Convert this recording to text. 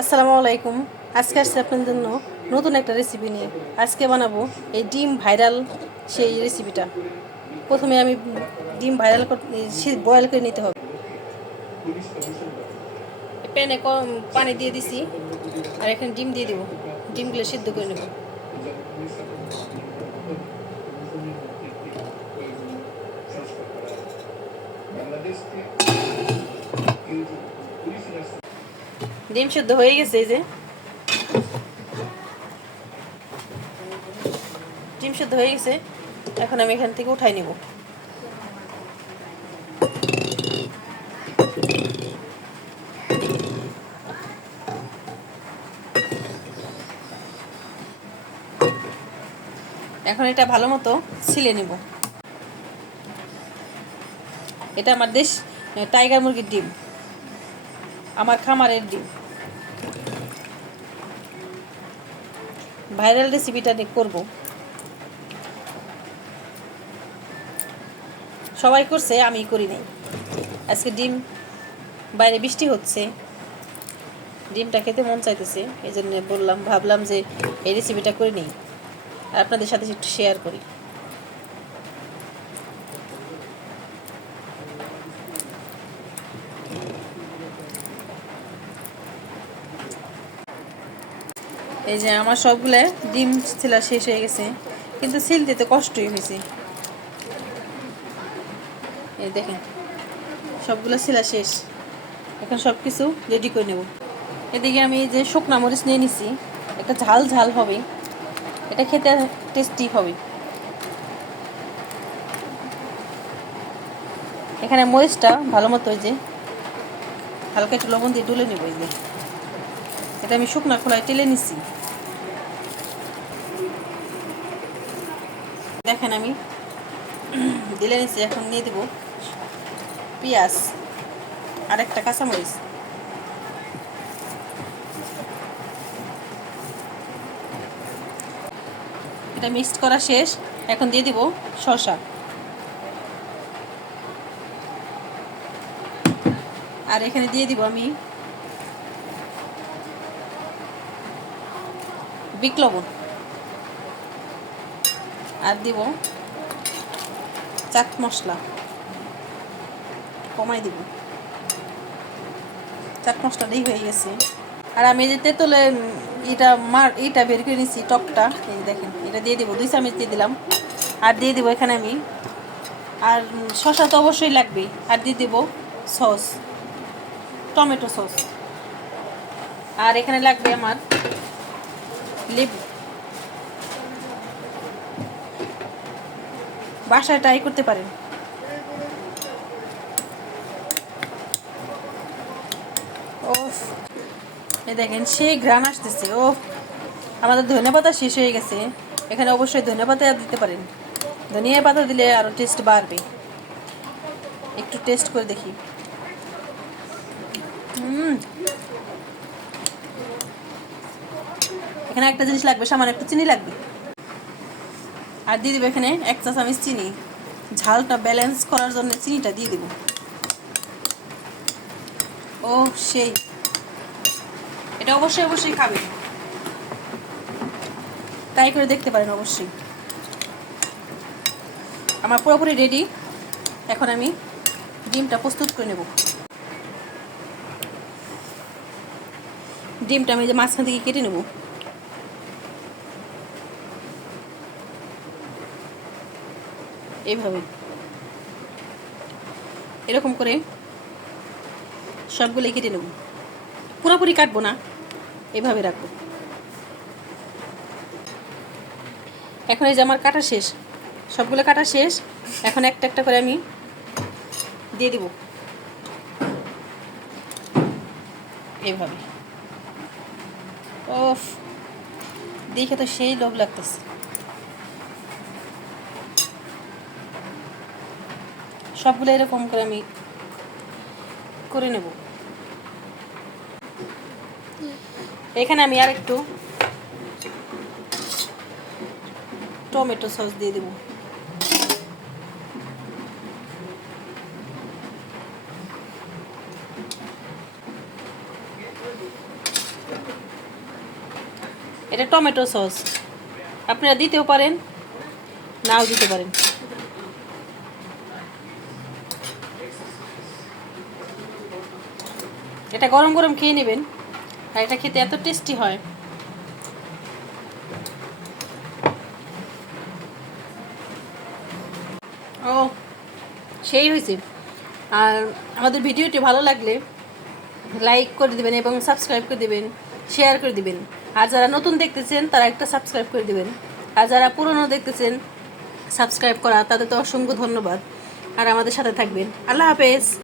আসসালামু আলাইকুম। আজকে আসছে আপনাদের জন্য নতুন একটা রেসিপি নিয়ে। আজকে বানাবো এই ডিম ভাইরাল সেই রেসিপিটা। প্রথমে আমি ডিম ভাইরাল বয়েল করে নিতে হবে। প্যানে কম পানি দিয়ে দিছি, আর এখানে ডিম দিয়ে দিব। ডিমগুলো সিদ্ধ করে নেব। ডিম সিদ্ধ হয়ে গেছে। এই যে ডিম সিদ্ধ হয়ে গেছে, এখন আমি এখান থেকে উঠাই নেব। এখন এটা ভালো মতো ছিলে নেব। এটা আমার দেশ টাইগার মুরগির ডিম, আমার খামারের ডিম। ভাইরাল রেসিপিটা করব। সবাই করছে, আমি করি নাই। আজকে ডিম, বাইরে বৃষ্টি হচ্ছে, ডিমটা খেতে মন চাইতেছে, এই জন্য ভাবলাম যে এই রেসিপিটা করে নিই আর আপনাদের সাথে একটু শেয়ার করি। এই যে আমার সবগুলো ডিম ছিলা শেষ হয়ে গেছে, কিন্তু ছিলতে তো কষ্টই হয়েছে। এই দেখেন সবগুলো ছিলা শেষ, এখন সব কিছু রেডি করে নেব। এদিকে আমি যে শুকনা মরিচ নিয়ে নিছি, একটা ঝাল ঝাল হবে, এটা খেতে টেস্টি হবে। এখানে মরিচটা ভালো মতো ওই যে হালকা একটু লবণ দিয়ে ডুলে নেব। এই যে এটা আমি শুকনা খোলায় টেলে নিছি। দেখেন আমি দিলে নিচ্ছি। এখন নিয়ে দেবো পেঁয়াজ আর একটা কাঁচামরিচ। এটা মিক্সড করা শেষ, এখন দিয়ে দিব শসা। আর এখানে দিয়ে দিব আমি বিট লবণ, আর দিব চাট মশলা, কমাই দিব। চাট মশলাটাই হয়ে গেছে। আর আমি যে তেঁতুলে এটা বের করে নিচ্ছি, টকটা। এই দেখেন এটা দিয়ে দিব, 2 চামচ দিয়ে দিলাম। আর দিয়ে দিব এখানে আমি, আর শসা তো অবশ্যই লাগবে, আর দিয়ে দিব সস, টমেটো সস। আর এখানে লাগবে আমার লেবু। বাসায় ট্রাই করতে পারেন। ও এই দেখেন সেই ঘ্রাণ আসতেছে। ও আমাদের ধনেপাতা শেষ হয়ে গেছে, এখানে অবশ্যই ধনেপাতা দিতে পারেন। ধনিয়া পাতা দিলে আরও টেস্ট বাড়বে। একটু টেস্ট করে দেখি। এখানে একটা জিনিস লাগবে, সামান্য একটু চিনি লাগবে। আর দিয়ে দেবো এখানে 1 চা চামচ চিনি। ঝালটা ব্যালেন্স করার জন্য চিনিটা দিয়ে দেবো। ও সেই, এটা অবশ্যই অবশ্যই খাবেন, ট্রাই করে দেখতে পারেন অবশ্যই। আমার পুরোপুরি রেডি। এখন আমি ডিমটা প্রস্তুত করে নেব। ডিমটা আমি যে মাঝখান থেকে কেটে নেব। এইভাবে এরকম করে সবগুলো কেটে নেব। পুরোপুরি কাটবো না, এইভাবে রাখবো। এখন এই যে আমার কাটা শেষ, সবগুলো কাটা শেষ। এখন একটা একটা করে আমি দিয়ে দেব এইভাবে। ওফ, দেখে তো সেই লোভ লাগতেছে। সবগুলো এরকম করে আমি করে নেব। এখানে আমি আর একটু টমেটো সস দিয়ে দেব। এটা টমেটো সস, আপনারা দিতেও পারেন, নাও দিতে পারেন। এটা গরম গরম খেয়ে নেবেন, আর এটা খেতে এত টেস্টি হয়। ও সেই হয়েছে। আর আমাদের ভিডিওটি ভালো লাগলে লাইক করে দিবেন এবং সাবস্ক্রাইব করে দিবেন, শেয়ার করে দিবেন। আর যারা নতুন দেখতেছেন তারা একটা সাবস্ক্রাইব করে দিবেন, আর যারা পুরনো দেখতেছেন সাবস্ক্রাইব করা তাদের তো অসংখ্য ধন্যবাদ। আর আমাদের সাথে থাকবেন। আল্লাহ হাফেজ।